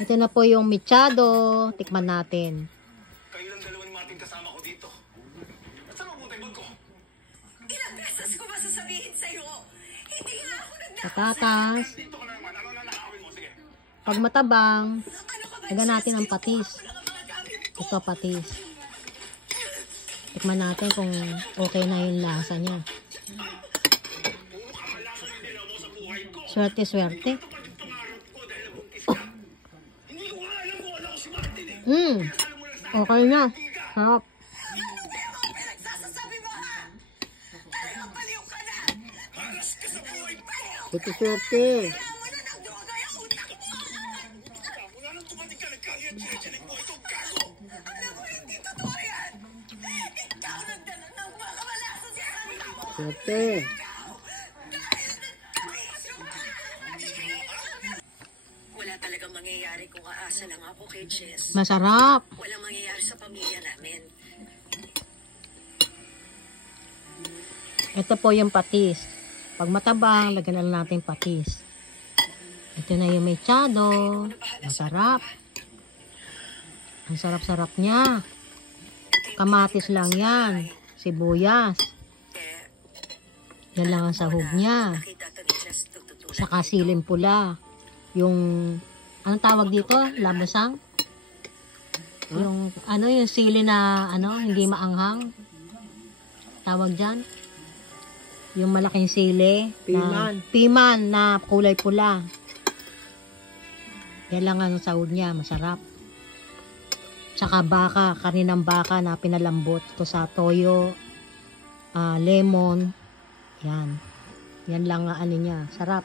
Ito na po yung mechado. Tikman natin. Kayo lang dalawa ni Martin kasama ko dito. At saan mabuta yung bag ko? Ilang beses ko ba sasabihin sa'yo? Hindi nga ako Patatas. Dito ka na naman. Ano na nakakawin mo? Sige. Pag matabang, lagyan natin ang patis. Ito patis. Tikman natin kung okay na yung lasa niya. Swerte-swerte. Okay na. Sarap. Swerte-swerte. Swerte. Wala talagang mangyayari kung aasa lang ako kay Jess. Masarap. Walang mangyayari sa pamilya namin. Ito po yung patis. Pag matabang, lagyan na lang natin patis. Ito na yung mechado. Masarap. Ang sarap-sarap niya. Kamatis lang yan. Sibuyas. Yan lang ang sahog niya. Saka siling pula. Yung, anong tawag dito? Lamasang? Yung, yung sili na, hindi maanghang. Tawag dyan? Yung malaking sili. Piman na kulay pula. Yan lang ang sahog niya. Masarap. Saka baka, kaninang baka na pinalambot. Ito sa toyo, lemon. Yan. Yan lang ang niya. Sarap.